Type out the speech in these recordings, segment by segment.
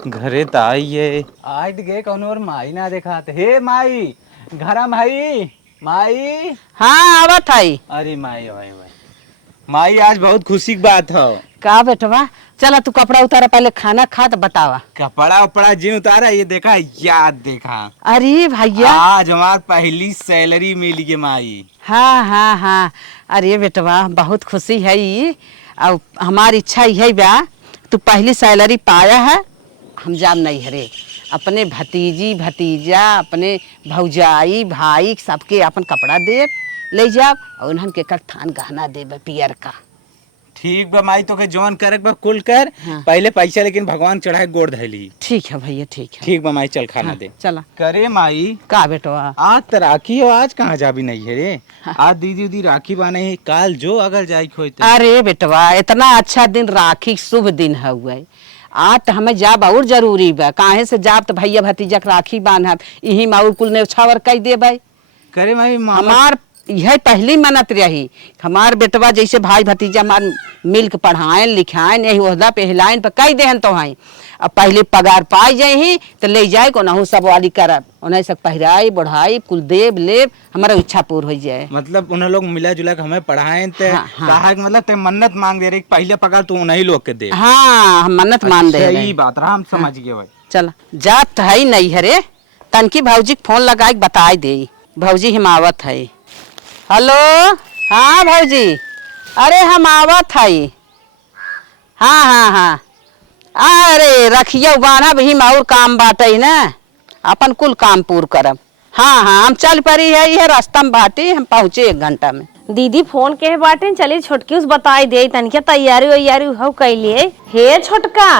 घरे त आइए आज गए कौन और माई ना देखा हे माई घरा माई माई। हाँ आवत है। अरे माई भाई भाई माई आज बहुत खुशी की बात है। का बेटवा चला तू कपड़ा उतारा पहले खाना खा तो बतावा। कपड़ा उपड़ा जी उतारा ये देखा याद देखा। अरे भैया आज हमार पहली सैलरी मिली है माई। हाँ हाँ हाँ। अरे बेटवा बहुत खुशी है ई और हमारी इच्छा यही बा तू पहली सैलरी पाया है हम जान नहीं हरे अपने भतीजी भतीजा अपने भौजाई भाई सबके अपन कपड़ा दे ले जाओ और उन्हन के थान गहना दे पियर का। ठीक बा माई तो के जॉन करे बा कुल कर। हाँ। पहले पैसा लेकिन भगवान चढ़ाए गोड़ धैली। ठीक है भैया ठीक है। ठीक बा माई चल खाना हाँ, दे चला करे माई। का बेटवा आज तो राखी हो आज कहाँ जाबी नहीं है रे। आज दीदी उदी राखी बाने है काल जो अगर जाई खोई तो। अरे बेटवा इतना अच्छा दिन राखी शुभ दिन है आज तो हमें जाब और जरूरी बा काहे से जाब तो भैया भतीजा के राखी बांधब यही माउर कुल ने छावर कह दे भाई। करे माई हमार यह पहली मन्नत रही हमार बेटवा जैसे भाई भतीजा हमार मिलके पढ़ाएं लिखाएं यही ओहदा पे हिलाइन पर कई देहन तो हैं अब पहले पगार पाई जाए ही तो ले जाए को नहु सब वाली करब उन्हें सब पहराई बढ़ाई कुल देव लेब हमारा इच्छा पूर्ण हो जाए। मतलब उन लोग मिला जुला के हमें पढ़ाएं ते हाँ, हाँ। कहा कि मतलब ते मन्नत मांग दे रही पहले पगार तू उन्हीं लोग के दे। हाँ हम मन्नत मान दे सही बात रहा हम समझ गए भाई। चल जात तो है ही नहीं हरे तनकी भौजी के फोन लगा के बताई दे भौजी हम आवत है। हेलो हाँ भौजी अरे हम आवत है। हाँ हाँ हाँ अरे रखियो बाना भी और काम बाटे ना अपन कुल काम पूर करब। हाँ हाँ हम चल पड़ी है ये रास्ता में बाटी हम पहुँचे 1 घंटा में। दीदी फोन के बाटे चली छोटकी उस बताई दे तनिके तैयारी वैयारी हो कैलिए। हे छोटका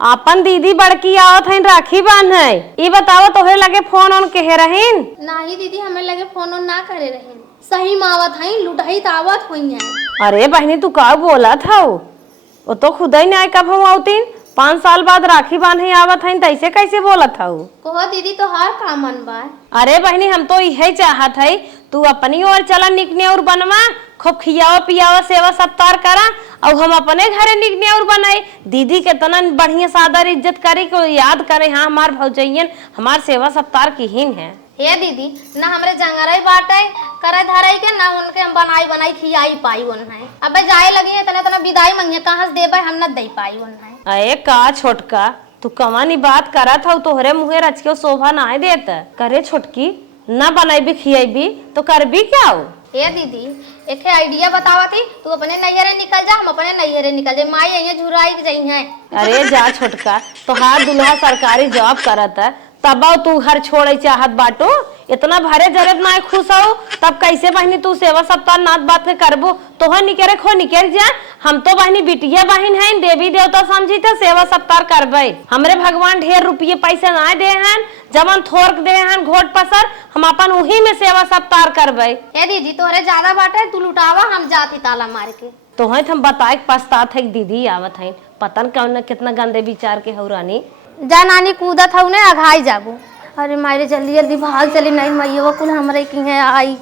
अपन दीदी बड़की आवत है राखी बांध है ये बताओ तोहरे लगे फोन ऑन कहे रहीन। नहीं दीदी हमें लगे फोन ऑन ना करे रहे सही मावत है लुटाई तावत हुई है। अरे बहनी तू का बोला था वो तो खुद ही नहीं कब हम आवतीन 5 साल बाद राखी बांधे आवत है तैसे कैसे बोला था कहो दीदी तो हर का मन बा। अरे बहनी हम तो यही चाहत है तू अपनी ओर चला निकने और बनवा खूब खियावा पियावा सेवा सत्कार करा और हम अपने घरे निकने और बनाए दीदी के तना बढ़िया सादर इज्जत करे को याद करे। हाँ हमार भौजैयन हमार सेवा सत्कार की हीन है। हे दीदी ना हमरे जंगरई बाटे करे धरई के ना उनके हम बनाई खियाई पाई उन्हें अबे जाए लगी है तना तना विदाई मंगे कहाँ से देबे हम न दे पाई उन्हें। अरे का छोटका तू कमानी बात करा था तोहरे मुहे रच के शोभा ना देता करे छोटकी ना बनाई खियाई भी तो कर भी क्या हो। हे दीदी एक आइडिया बतावा थी तू अपने नैहरे निकल जा हम अपने नैहरे निकल जाए माई यही झुराई जाई है। अरे जा छोटका तो हार दुल्हा सरकारी जॉब करत है तब तू घर छोड़े चाहत बाटो इतना भरे जरत ना खुश हो तब कैसे बहनी तू सेवा सप्ताह नाथ बात के करबो तोह निकरे खो निकल जा। हम तो बहनी बिटिया बहन है देवी देवता समझी थे सेवा सप्ताह करबे हमरे भगवान ढेर रुपये पैसे ना दे हैं जमन थोर्क दे हैं घोट पसर हम अपन उही में सेवा सप्ताह करबे। हे दीदी तोहरे ज्यादा बाटे तू लुटावा हम जाती ताला मार के तो हम बताए पछतात है दीदी आवत है पतन कौन कितना गंदे विचार के हो रानी जा नानी कूदत हूँ ने अघाई जाबू। अरे मारे जल्दी जल्दी भाग चली नहीं मैया वो कुल हमरे की है आई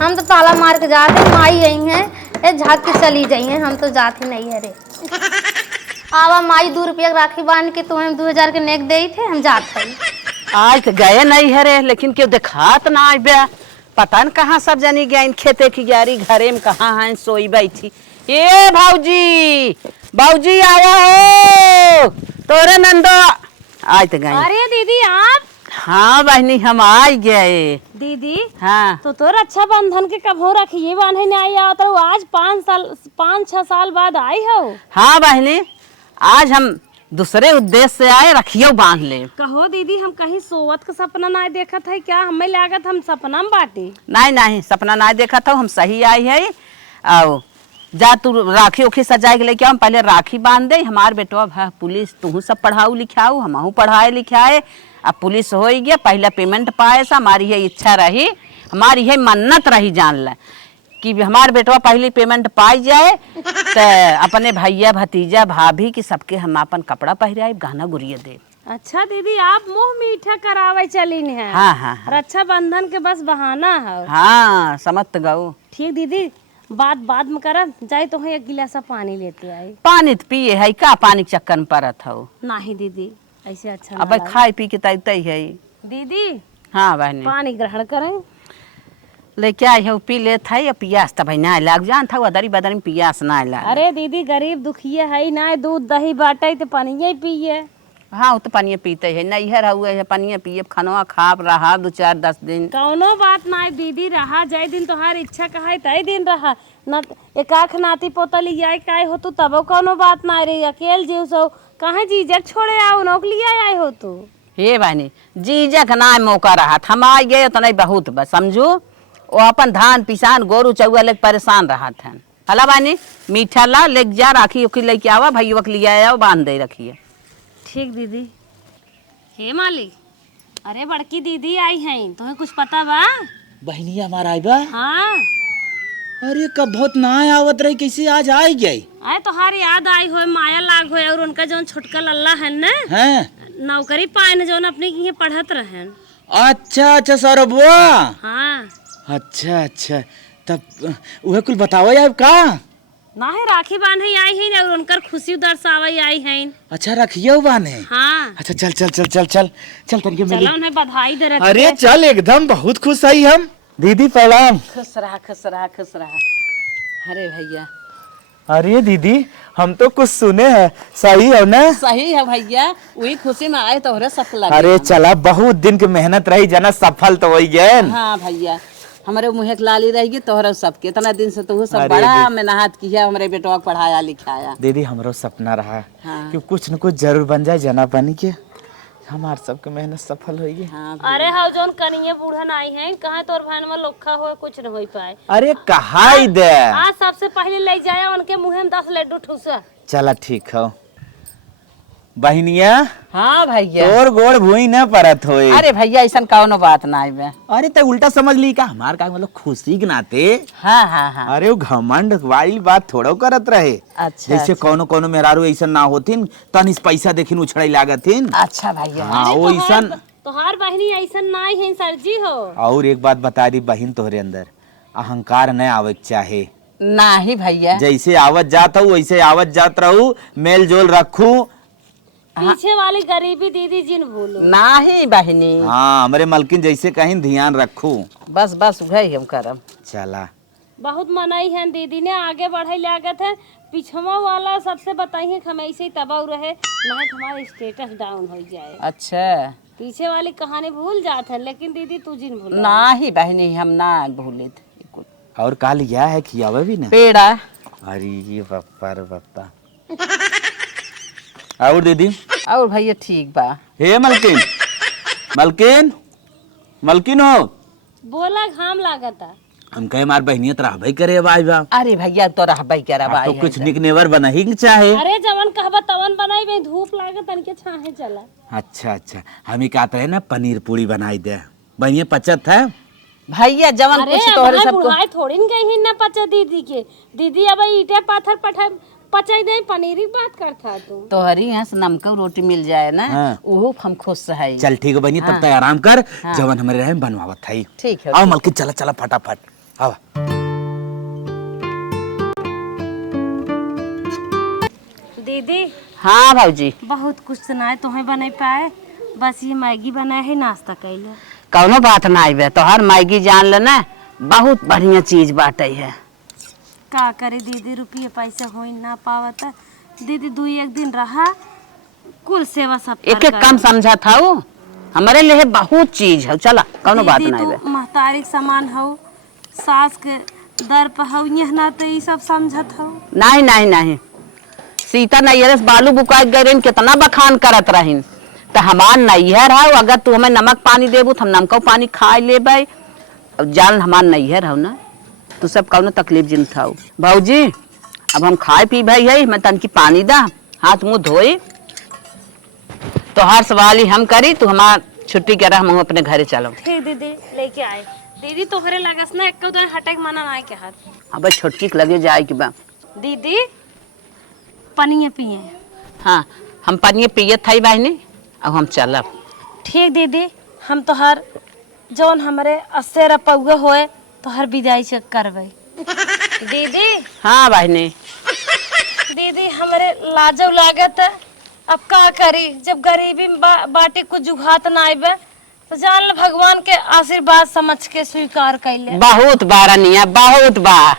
हम तो ताला मार के जाते माई यही है ए झाक के चली जाइए हम तो जाते नहीं है रे। आवा माई 2 रुपया राखी बांध के तुम्हें 2000 के नेक दे थे हम जाते आज तो गए नहीं है रे लेकिन क्यों दिखात ना आया पता न कहाँ सब जनी गए खेते की ग्यारी घरे में कहाँ है सोई बैठी। ये भाऊजी भाऊजी आया हो तोरे नंदो आज तो गए। अरे दीदी आप हाँ बहनी हम आ गए। दीदी हाँ तो रक्षाबंधन के कब हो रखिए बांधे नहीं आई आता आज 5-6 साल बाद आई हो। हाँ बहनी आज हम दूसरे उद्देश्य से आए रखियो बांध ले। कहो दीदी हम कहीं सोवत का सपना नहीं देखा था क्या हमें लागत हम सपना में बाटी। नहीं नहीं सपना नहीं देखा था हम सही आई है और जा तू राखी उखी सजाए के लेके हम पहले राखी बांध दे हमार बेटवा पुलिस तू सब पढ़ाऊ लिखाऊ हमहू पढ़ाए लिखाए अब पुलिस हो गया पहला पेमेंट पाए सा हमारी ये इच्छा रही हमारी ये मन्नत रही जान ल कि हमार बेटवा पहली पेमेंट पाई जाए तो अपने भैया भतीजा भाभी की सबके हम अपन कपड़ा पहराए गहना गुड़िया दे। अच्छा दीदी आप मुंह मीठा करावे चली है। हाँ हाँ रक्षाबंधन के बस बहाना है। हाँ समझ गऊ। ठीक दीदी बात बाद में करब जाए तो एक गिलास पानी लेते आई। पानी तो पिए है का पानी के चक्कर में पड़त हो। नहीं दीदी ऐसे अच्छा अब खाए पी के तय है। दीदी हाँ बहनी पानी ग्रहण करें। लेके आई है पी ले था या पियास तो भाई ना लाग जान था अदरी बदरी में पियास ना लाग। अरे दीदी गरीब दुखिया है ना, दूध दही बाटे तो पानी पिए। हाँ वो तो पानी पीते है नैहर हुए है पानी पिए खाना खाप रहा 2-4-10 दिन। कौनो बात ना है दीदी, रहा जाए दिन तोहार इच्छा कहा तय दिन रहा न। एक आख नाती पोता लिया काय हो तू तब कौनो बात ना रे, अकेल जीव सो कहे जीजक छोड़े आओ नौक लिया आए हो तू। हे बहनी जीजक ना मौका रहा हम आ गए तो नहीं बहुत बस समझू वो अपन धान पिसान गोरू चौआ लेके परेशान रहा था। हला बहनी मीठा ला लेके जा राखी उखी लेके आवा भाई वक्त लिया आया बांध दे रखिए। ठीक दीदी। हे मालिक, अरे बड़की दीदी आई हैं, तुम्हें कुछ पता बा? बहनिया हमारा आई बा। हाँ अरे कब बहुत ना आवत रही, कैसे आज आई गई? आए तोहार याद आई हो, माया लाग हो और उनका जो छोटका लल्ला है ना हैं? नौकरी पाए न जो अपने की पढ़त रहन। अच्छा अच्छा सौरभवा। हाँ अच्छा अच्छा तब वह कुल बताओ यार का। ना है राखी बांधे आई हैं और उनकर खुशी दर्शावे आई हैं। अच्छा रखिए बाने। हाँ अच्छा चल चल चल चल चल चल तनिके मिली। चलो उन्हें बधाई दे रखी। अरे चल एकदम बहुत खुश आई हम। दीदी प्रणाम। खुश रहा खुश रहा खुश रहा। अरे भैया अरे दीदी हम तो कुछ सुने हैं, सही है ना? सही है भैया, वही खुशी में आए तो सफल। अरे चला बहुत दिन की मेहनत रही जना सफल तो वही गए। हाँ भैया हमारे मुँह लाली रहेगी तोहरा सबके इतना दिन से तो सब अरे बड़ा मेहनत किया हमारे बेटवा को पढ़ाया लिखाया। दीदी हमरो सपना रहा हाँ। कि कुछ न कुछ जरूर बन जाए जना बनी के हमार सबके मेहनत सफल होगी। हाँ अरे हाँ जोन कनिए बूढ़न आई हैं कहाँ तोर भान में लोखा हो कुछ न हो पाए। अरे कहा दे आज सबसे पहले ले जाए उनके मुँह में 10 लड्डू ठूसा। चला ठीक हो बहनिया। हाँ भैया तोर गोड़ भूई न परत होए। अरे भैया ऐसा कौनो बात ना है। अरे तो उल्टा समझ ली का हमार का मतलब खुशी के नाते। हाँ हाँ हाँ अरे वो घमंड वाली बात थोड़ा करत रहे। अच्छा जैसे कौनो कौनो मेहरारू ऐसा ना होथिन तनिस पैसा देखिन उछड़ाई लागथिन। अच्छा भैया हाँ वो ऐसा। तोहार बहनी ऐसा ना है सर जी हो। और एक बात बता दी बहन तोहरे अंदर अहंकार न आवे चाहे। ना ही भैया जैसे आवत जात हूँ वैसे आवत जात रहू, मेल जोल रखू। पीछे वाली गरीबी दीदी जिन भूलो। ना ही बहनी। हाँ हमारे मलकिन जैसे कहीं ध्यान रखू। बस बस वही हम करम। चला बहुत मनाई है दीदी ने, आगे बढ़े लागत है। पिछवा वाला सबसे बताई है हम ऐसे ही तबाह रहे ना हमारा स्टेटस डाउन हो जाए। अच्छा पीछे वाली कहानी भूल जाते हैं लेकिन दीदी तू जिन भूल। ना ही बहनी हम ना भूले थे। और काल यह है खियावे भी ना पेड़ा। अरे ये बप्पा रे बप्पा। और दीदी और भैया ठीक बा। हे मलकिन मलकिन मलकिन हो बोला घाम लागता। हम कहे मार बहनियत रह भाई करे भाई बा। अरे भैया तो रहबई करे तो भाई कुछ निक नेवर बना ही चाहे। अरे जवन कहबा तवन बनाई बे, धूप लागत तनके छाहे चला। अच्छा अच्छा हम ही कहते हैं ना पनीर पूरी बनाई दे बहनिया पचत है। भैया जवन अरे कुछ तोहरे सबको बुढ़ाई थोड़ी न गई न पचा दीदी के। दीदी अब ईटे पाथर पठा पचाई दे पनीर की बात करता तू। तोहरी यहाँ से नमक रोटी मिल जाए ना हाँ। वो हम खुश है। चल ठीक है बहनी तब तक आराम कर। जवन हमारे रहे बनवावत है। ठीक है आओ मलकिन चला चला फटाफट आओ। दीदी हाँ भाजी बहुत कुछ सुनाए तुम्हें बना पाए, बस ये मैगी बनाए है नाश्ता कैले। कौनो बात ना आई तोहर मैगी जान ले ना बहुत बढ़िया चीज बाटे है। का करे दीदी रुपये पैसे हो ना पावत। दीदी 2-1 दिन रहा कुल सेवा सब एक एक कम समझा था वो हमारे लिए बहुत चीज है। चला कौनो बात ना आई। महतारी सामान हो सास के दर पर हो ना तो ये सब समझत हो। नहीं नहीं नहीं सीता नैहर बालू बुका गए कितना बखान करत रहीन तो हमार नैहर है। अगर तू हमें नमक पानी देबू तो हम नमक पानी खा लेबै। जान हमार नैहर हो ना तू सब कौनो तकलीफ जिन था भाजी। अब हम खाए पी भाई है मैं तन की पानी दा हाथ मुंह धोई तो हर सवाल ही हम करी तू हमार छुट्टी कर हम अपने घरे चलो। ठीक दीदी लेके आए। दीदी तोहरे लगस ना एक उधर हटक मना ना के हाथ। अब छोटकी के लगे जाए कि बा। दीदी पनिए पिए। हाँ हम पानी पिए थाई बहनी अब हम चलब। ठीक दीदी हम तोहर जौन हमारे 80 रुपये होए तोहर विदाई चेक करबे। दीदी हाँ बहनी दीदी हमारे लाजो लागत अब का करी, जब गरीबी में बाटे कुछ जुघात ना आइबे तो जान ल भगवान के आशीर्वाद समझ के स्वीकार कैले। बहुत बारनिया बहुत बा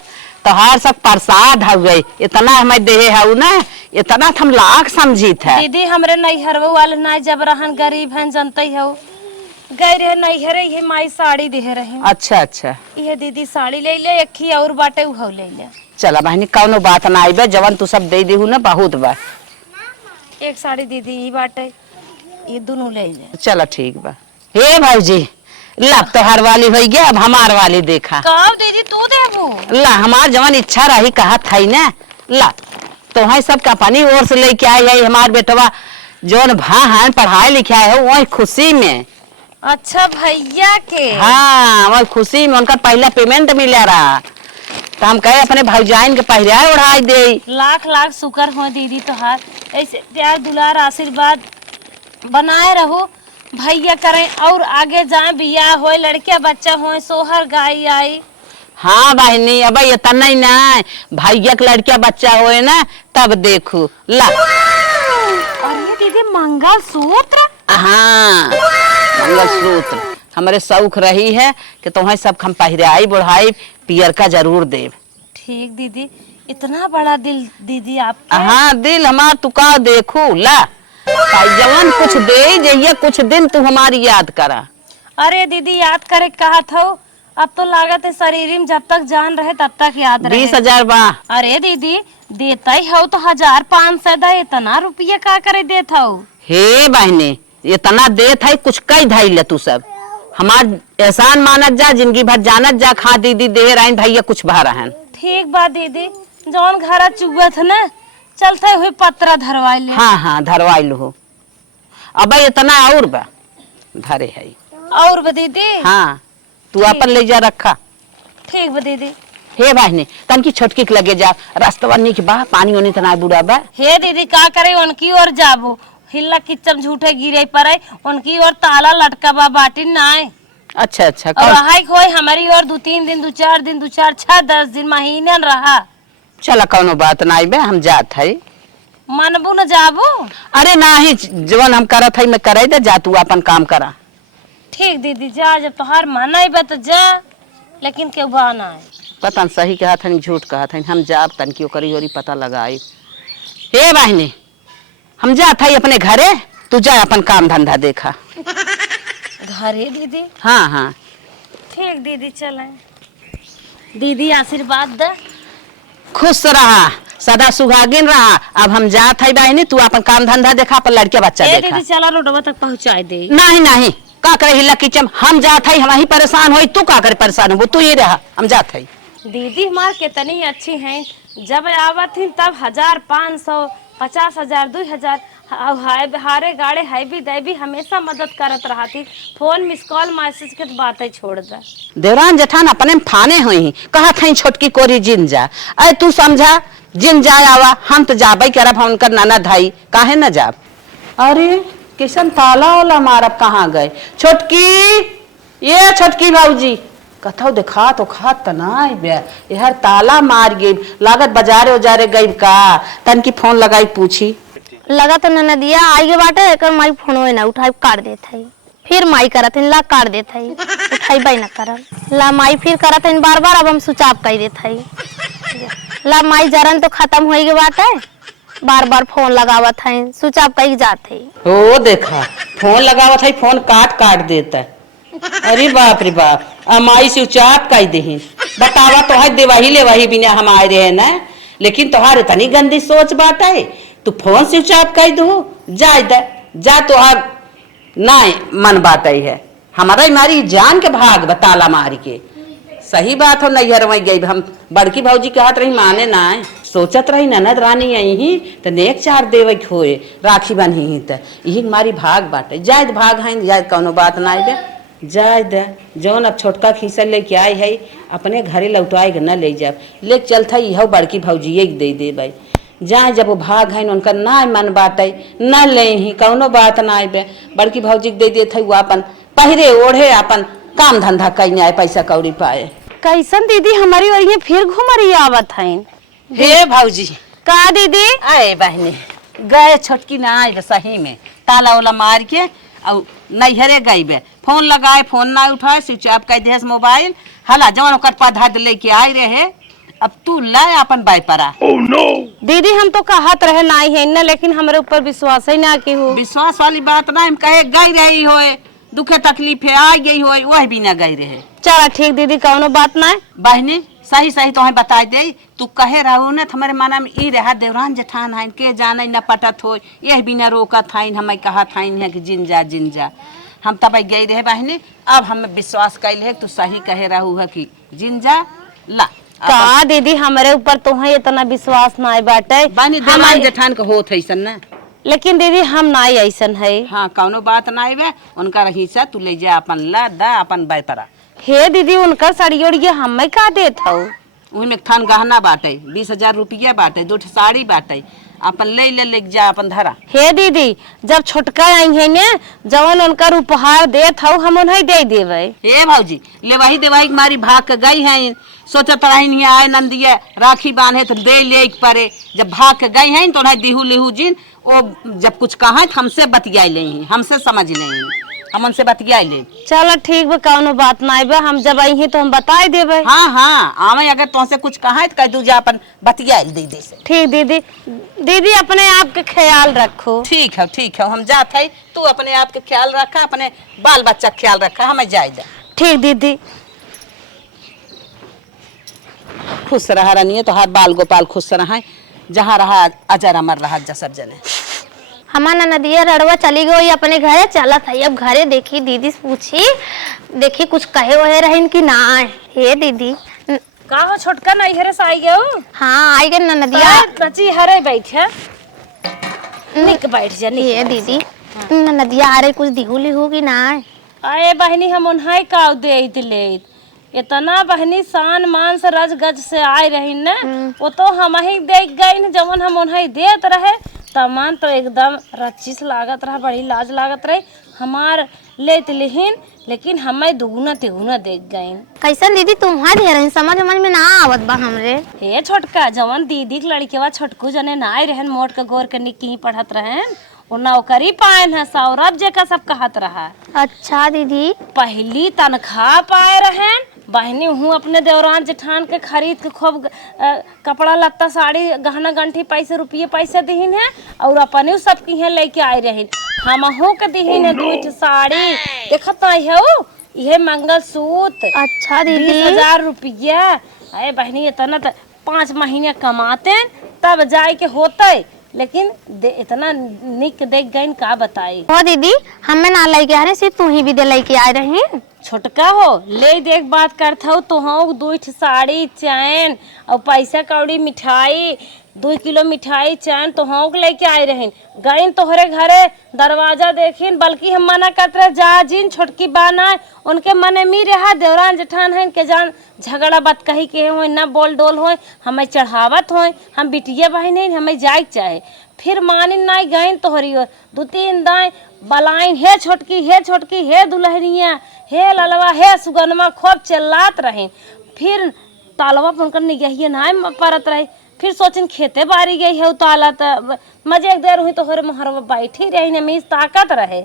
तोहार सब प्रसाद हवे, इतना हमें देहे हऊ ना, इतना तो हम लाख समझी थे। दीदी हमरे नैहरवा वाले ना जब रहन गरीब हैं जनते हो, गए रहे नैहरे ये माई साड़ी दे रहे। अच्छा अच्छा ये दीदी साड़ी ले ले, एक ही और बाटे उ ले ले। चला बहनी कौनो बात ना आइबे, जवन तू सब दे देहू ना बहुत बा। एक साड़ी दीदी ये बाटे, ये दोनों ले ले। चलो ठीक बा। हे भौजी ला तोहार वाली हो गया, अब हमार वाली देखा। कब दीदी तू देबू? ला हमार जवन इच्छा रही कहा था ना, ला तो है सब कंपनी ओर से लेके आई है हमार बेटवा जोन है पढ़ाई लिखाई है वही खुशी में। अच्छा भैया के? हाँ वही खुशी में उनका पहला पेमेंट मिला रहा, तो हम कहे अपने भौजाइन के पहरा उड़ाई दे। लाख लाख शुक्र हो दीदी तोहार, ऐसे प्यार दुलार आशीर्वाद बनाए रहो भैया करें और आगे जाए, बिया हो लड़किया बच्चा हो सोहर गाय आई। हाँ बहनी अब इतना ही ना भैया के लड़किया बच्चा होए ना तब देखू। ला और ये दीदी मंगल सूत्र? हाँ मंगल सूत्र हमारे शौक रही है कि तुम्हें सब हम पहराई बुढ़ाई पियर का जरूर दे। ठीक दीदी, इतना बड़ा दिल दीदी आपका। हाँ दिल हमार तू का देखू। ला जवान कुछ दे जाइए, कुछ दिन तू हमारी याद करा। अरे दीदी याद करे कहा था, अब तो लागत है शरीर में जब तक जान रहे तब तक याद रहे। 20,000 बा। अरे दीदी देता ही हो तो 1,500 दे, इतना रुपया का करे देता हो? हे बहने इतना देत है कुछ कई धाई ले तू सब हमार एहसान मानत जा, जिंदगी भर जानत जा। खा दीदी दे रहे भैया कुछ भा रहे। ठीक बात दीदी, जौन घर चुगत ना चलते हुए पत्रा धरवाई ले। हाँ हाँ धरवाई लो। अब इतना और बा धरे है और बा दीदी? हाँ तू अपन ले जा रखा। ठीक बा दीदी। हे बहने तन की छोटकी के लगे जा, रास्ता के बा पानी होने तना बुरा बा। हे दीदी का करे, उनकी ओर जाबो हिल्ला किचम झूठे गिरे पड़े, उनकी ओर ताला लटका बा बाटी नाय। अच्छा अच्छा और रहाई खोई हमारी ओर 2-3 दिन 2-4 दिन 2-4 6 10 दिन महीने रहा। चला कौनो बात ना बे, हम जात है। मनबू न जाबू? अरे नाही जवन हम करत है मैं करे दे, जा तू अपन काम करा। ठीक दीदी जा, जब तोहार मन आई तो जा, लेकिन के बहाना है। पता सही कहा था झूठ कहा था, हम जाब तन की ओकरी ओरी पता लगाई। हे बहनी हम जात है अपने घरे, तू जा अपन काम धंधा देखा। घरे दीदी? हाँ हाँ ठीक दीदी चले। दीदी आशीर्वाद दे। खुश रहा सदा सुहागिन रहा। अब हम जात है बहनी, तू अपन काम धंधा देखा, अपन लड़के बच्चा देखा। दीदी चला रोडवा तक पहुँचाई दे। नहीं नहीं का करे हिला किचम, हम जात है हम ही परेशान होई, तू का करे परेशान हो, तू ही रहा हम जात है। दीदी हमार कितनी अच्छी हैं, जब आवत थी तब 1,500 50,000 2,000 हारे गाड़े है भी दे भी हमेशा मदद करत रहा थी। फोन मिस कॉल मैसेज के बातें छोड़ दे। देवरान जेठान अपने में फाने हुई कहा था छोटकी कोरी जिन जा। अरे तू समझा जिन जाए आवा, हम तो जाबे करब, हम उनकर नाना धाई काहे न जाब। अरे किशन ताला वाला मारब कहाँ गए छोटकी, ये छोटकी भाऊजी कथो देखा तो खात तनाई बे यार ताला मार गई, लागत बाजारे उजारे गई का। तन की फोन लगाई पूछी, लगा तो नदिया आई के बाटे, एकर माई फोन ना उठाई काट देत है। फिर माई करत है ला काट देत है, उठाई बाई ना करल ला माई फिर करत है बार बार, अब हम स्विच ऑफ कर देत है। ला माई जरन तो खत्म हो गई बाटे, बार बार फोन लगावत है स्विच ऑफ कर जात है। ओ देखा फोन लगावत है फोन काट काट देता है। अरे बाप रे बाप, माई से उचाप कह दे बतावा तो है देवाही ले वही बिना हम आए रहे ना, लेकिन तोहार इतनी गंदी सोच बात है, तू फोन से उचाप कह दो जा जा तोहार ना मन बात है। हमारा हमारी जान के भाग बताला मार के सही बात हो। नैहर में गई हम बड़की भौजी के हाथ रही माने ना सोचत रही ननद रानी आई तो नेक चार देवे खोए राखी बनी तो यही हमारी भाग बाटे। जायद भाग है जायद कौनो बात ना दे, जाय दे जौन अब छोटका खींचल लेके आई है अपने घरे लौटाए न ले जाब, ले चलता यह बड़की भौजी दे दे भाई जाए। जब वो भाग है उनका ना मन बाटे न ले ही कौनो बात ना आए, बड़की भौजी दे देते वो अपन पहरे ओढ़े अपन काम धंधा कहीं आए पैसा कौड़ी पाए। कैसन दीदी हमारी और ये फिर घूम रही आवत है। हे भौजी का दीदी? आए बहने गए छोटकी ना आए सही में ताला वाला मार के और नैहरे गई बे फोन लगाए फोन ना उठाए स्विच ऑफ कर दे मोबाइल हला जवन ओकर पधा लेके आए रहे अब तू लाए अपन बाईपरा। दीदी हम तो कहत रहे ना है ना, लेकिन हमारे ऊपर विश्वास ही ना की हो। विश्वास वाली बात ना हम कहे गई रही होए दुखे तकलीफ है आ गई होए वह भी ना गई रहे। चला ठीक दीदी कौनो बात ना। बहनी सही सही तो बता दे तू कहे रहू ने हमारे माना में ई रहा देवरान जेठान है के जाने न पटत हो यह बिना रोकत है हमें कहा था है कि जिन जा हम तब गई रहे बहनी। अब हमें विश्वास कैल है तू सही कहे रहू है कि जिन जा ला का दीदी हमारे ऊपर तो है इतना विश्वास ना बाटे। बहनी देवरान जेठान के होत है ना, लेकिन दीदी हम ना ऐसन है। हाँ कौनो बात ना है उनका हिस्सा तू ले जा अपन ला दा अपन बाईपरा। हे दीदी उनका साड़ी ओड़िए हमें का देत हो। उनमें थान गहना बाटे 20,000 रुपया बाटे 2 साड़ी बाटे अपन ले जा अपन धरा। हे दीदी जब छोटका आई है ने जवन उनका उपहार देत हो हम उन्हें दे देवे। हे भौजी ले वही देवाई मारी भाग के गई है सोचत रही आए नंदिया राखी बांधे तो दे ले परे जब भाग के गई है तो उन्हें दिहू लिहू जिन वो जब कुछ कहा हमसे बतिया ले हमसे समझ ले हम उनसे बतिया ले। चलो ठीक बा कौनो बात ना बा हम जब आई है तो हम बता देवे। हाँ हाँ आवे अगर तुमसे कुछ कहा तो कह दू जा अपन बतिया दीदी से। ठीक दीदी दीदी अपने आप के ख्याल रखो। ठीक है हम जाते है तू अपने आप के ख्याल रखा अपने बाल बच्चा का ख्याल रखा हमें जाए। ठीक दीदी खुश रहा रनिए तो हर बाल गोपाल खुश रहा जहाँ रहा अजर अमर रहा सब जने। हमारा नदिया रड़वा चली गई अपने घरे चला था अब घरे देखी दीदी से पूछी देखी कुछ कहे वहे रही कि ना। हे दीदी का हो छोटका नहीं हरे से आई गयो। हाँ आई गए ना नदिया नची हरे बैठे निक बैठ जा निक। ये दीदी नदिया आ रही कुछ दिहू लिहू कि ना। आए बहनी हम उन्हें का दे दिले इतना बहनी शान मान से रज गज से आए रही न वो तो हम ही देख गई जवन हम उन्हें देत रहे तमान तो एकदम रचिस लागत रहा बड़ी लाज लागत रही हमार लेत लिहिन लेकिन हमें दुगुना तिगुना देख गई। कैसन दीदी तुम्हारे दे रही समझ में ना आवत बा हमरे। हे छोटका जवन दीदी के लड़के बा छोटकू जने ना आए रहन मोट के गोर के निकी पढ़त रहन वो नौकरी पाए है सौरभ जे का सब कहत रहा। अच्छा दीदी पहली तनख्वाह पाए रहन बहनी हूँ अपने देवरान जेठान के खरीद के खूब कपड़ा लत्ता साड़ी गहना गंठी पैसे रुपये पैसे दीन है और अपने सब की लेके आए रही हम के दीन है 2 साड़ी देखत है ये मंगलसूत्र। अच्छा दीदी 20,000 रुपया। अरे बहनी इतना 5 महीने कमाते तब जाए के होते लेकिन इतना निक देख गई का बताई। हो दीदी हमें ना लेके आ रहे सिर्फ तू ही भी दे लेके आए रही। छोटका हो ले देख बात करता हूँ तो हाँ 2 साड़ी चैन और पैसा कौड़ी मिठाई 2 किलो मिठाई चैन तो हाँ लेके आए रही गई तोहरे घरे दरवाजा देखिन बल्कि हम मना करते रहे जा जिन छोटकी बाना उनके मने मी रहा देवरान जेठान है के जान झगड़ा बात कही के हो न बोल डोल हो हमें चढ़ावत हो हम बिटिया बहन है हमें जाए चाहे फिर मानिन ना गई तोहरी 2-3 दाएं बलाइन हे छोटकी हे दुल्हनिया हे ललवा हे सुगनमा खूब चिल्लात रहे फिर तालवा पर उनकर निगहिए ना परत रहे फिर सोचिन खेते बारी गई है ताला त मजे एक देर हुई तो हर मोहरवा बैठी रही न मीज ताकत रहे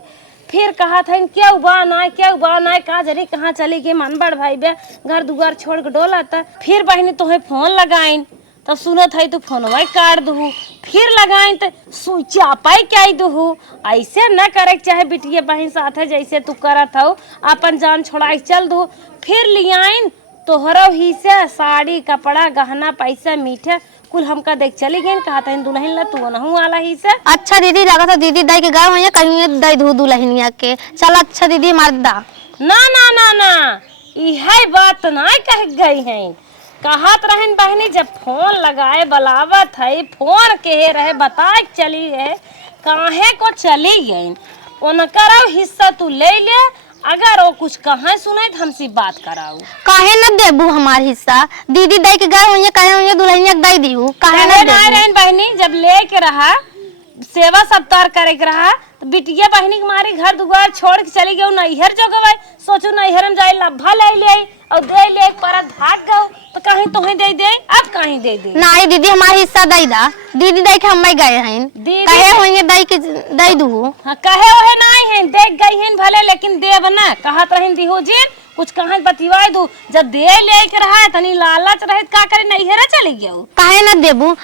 फिर कहा था क्या उबा ना कहा जरी कहाँ चली गई मन बड़ भाई बे घर दुआर छोड़ के डोला था फिर बहनी तुम्हें फोन लगाइन तब सुनत है तो फोनवा काट दू फिर लगाइन तो चापाई क्या दू ऐसे न करे चाहे बिटिया बहन साथ है जैसे तू करत हो अपन जान छोड़ा चल दू फिर लियाइन तोहरा ही से साड़ी कपड़ा गहना पैसा मीठा कुल हमका देख चली गई कहा था दुल्हन ला तू नहू वाला ही से। अच्छा दीदी लगा था दीदी दाई के गाँव में कहीं दाई धू दुल्हनिया के चल अच्छा दीदी मर्दा ना यह बात ना कह गई है कहत रहन बहनी जब फोन लगाए बलावत है फोन के रहे बता चली है काहे को चली गई उनका हिस्सा तू ले ले अगर वो कुछ कहाँ सुने तो हमसे बात कराऊ काहे न देबू हमार हिस्सा दीदी दाई के गाँव में कहे दुल्हनिया दाई दीहू काहे न रहन बहनी जब ले के रहा सेवा सत्कार करे के रहा तो बिटिया बहनी के मारे घर दुआर छोड़ के चली गई नैहर जगह सोचू नैहर में जाए लभा ले और दे ले पर भाग गओ तो कहीं तुम्हें दे दे अब कहीं दे दे नहीं दीदी हमारा हिस्सा दई दा दीदी दई के हम गए हैं कहे होंगे दई के दई दू। हाँ कहे ओहे नहीं है देख गई हैं भले लेकिन देव ना कहत रहिन दिहो जी कुछ कहीं बतिवाई दू जब दे ले के रहा तनी लालच रहे का करे नैहरा चली गयो काहे न देबू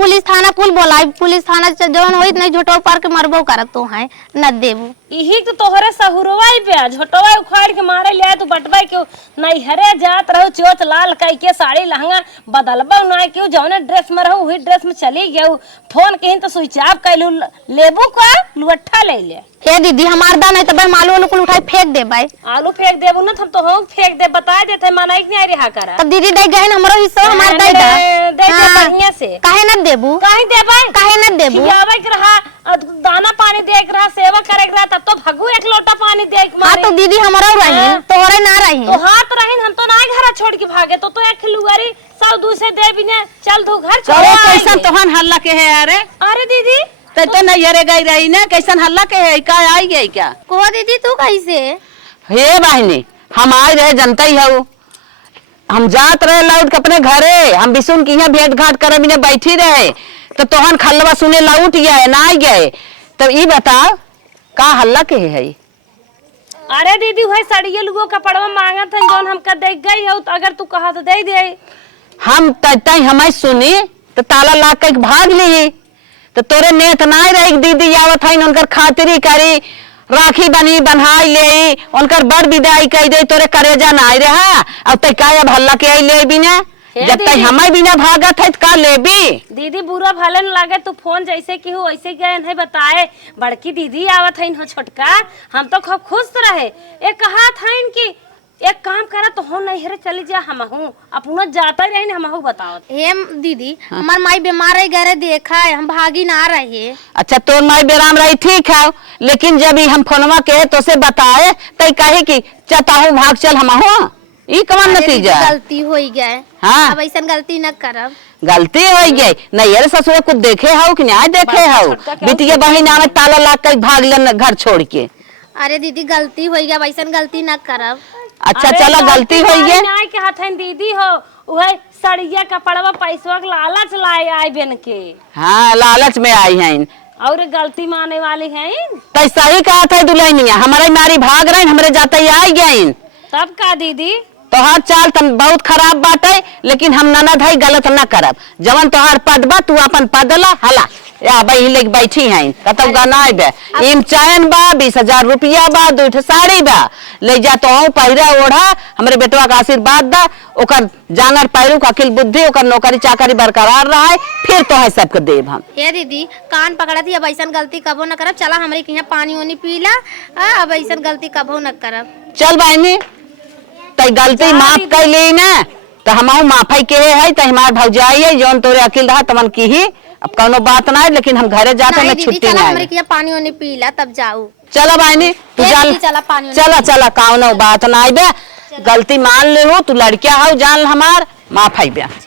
पुलिस थाना कुल बोलाई पुलिस थाना जवन होई नहीं झोटो पार के मरबो करत तो है न देबू यही तो तोहरे सहुरवाई पे झोटवा उखाड़ के मारे ले तू बटवाई क्यों नैहरे जात रहो चोच लाल कई के साड़ी लहंगा बदलबा ना क्यों जौने ड्रेस में रहो वही ड्रेस में चली गयो फोन कहीं तो स्विच ऑफ कैलू लेबू का लुट्ठा ले ले ए दीदी हमार दा नहीं तो भाई मालू वालू कुल उठाई फेंक दे भाई आलू फेंक देबू ना हम तो हम फेंक दे बता देते मनाई नहीं रहा करा तब दीदी दई गए हमरो हिस्सा हमार दई दा दे बढ़िया से काहे न देबू काहे देबे काहे न देबू खियावे के रहा दाना पानी दे के रहा सेवा करे के रहा तब तो भगू एक लोटा पानी दे के हां तो दीदी हमरो रही तोरे ना रही तो हाथ रही हम तो ना घर छोड़ के भागे तो एक लुगारी सब दूसरे दे बिना चल दू घर छोड़ कैसन तोहन हल्ला के है अरे दीदी तो नैहरे गई रही ना कैसन हल्ला के है का आई गई क्या को दीदी तू कैसे हे बहनी हम आई रहे जनता ही हूँ हम जात रहे लौट के अपने घरे हम बिसुन की यहाँ भेंट घाट करे बिना बैठी रहे तो तोहन खल्लवा सुने लौट गए ना गए तो ये बताओ का हल्ला के है अरे दीदी वही सड़िए लोगों कपड़वा मांगत है जौन हमका दे गई हो तो अगर तू कहा तो दे दे हम तई हमारी सुनी तो ताला ला के भाग ली तो तोरे नेत नहीं रही दीदी आवत है उनकर खातिरी करी राखी बनी बन्हाई ले उनकर बड़ विदाई कही दे तोरे करेजा नहीं रहा अब तय का अब हल्ला के आई ले बिना जब तक हमारे बिना भागत है का लेबी दीदी बुरा भले न लागे तू फोन जैसे की हो वैसे गए नहीं बताए बड़की दीदी आवत है छोटका हम तो खूब खुश रहे एक कहा था इनकी एक काम करा तो हो नहीं चली जा हम अपना जाता ही रहे हम बताओ हे दीदी हमार माई बीमार है घरे देखा है हम भागी ना रहे अच्छा तो माई बेराम रही ठीक है लेकिन जब हम फोनवा के तो से बताए तय कहे कि चताहू भाग चल हम ई कमान नतीजा गलती हो गए हाँ अब ऐसा गलती न करब गलती हो गई नैयर ससुर कुछ देखे हो कि नहीं देखे हो बिटिया बहन में ताला ला कर भाग ले घर छोड़ के अरे दीदी गलती हो गया वैसा गलती न करब अच्छा चलो गलती हो गई नहीं के हथन दीदी हो वह सड़िया कपड़वा पैसवा के लालच लाए आई बन के हाँ लालच में आई हैं और गलती माने वाली हैं तो सही कहा था दुल्हनिया हमारे मारी भाग रहे हमारे जाते ही आई गई तब का दीदी तोहार चाल तम बहुत खराब बात है लेकिन हम ननद है गलत न करब जवन तोहार पद बा तू अपन पद ला हला या बही लेके बैठी हैं कतौ गनाई बे इम चैन बा 20,000 रुपया बा 2 साड़ी बा ले जा तो पहिरा ओढ़ा हमरे बेटवा का आशीर्वाद दा ओकर जांगर पैरू का अकिल बुद्धि ओकर नौकरी चाकरी बरकरार रहा है फिर तो है सबके देव हम ये दीदी कान पकड़ा थी अब ऐसा गलती कबो न करब चला हमरे के यहाँ पानी वानी पीला अब ऐसा गलती कबो न करब चल बहनी तय गलती माफ कर ली ना तो हम माफी के है तो हमार भौजाई है जौन तोरे अकिल रहा तमन की ही अब कोनो बात ना है लेकिन हम घरे जाते में छुट्टी नहीं हमरे के पानी वानी पीला तब जाऊ चला बहनी तू चला चला कौनो बात ना आई बे गलती मान ले हो तू लड़किया हो जान हमार माफ आई बे।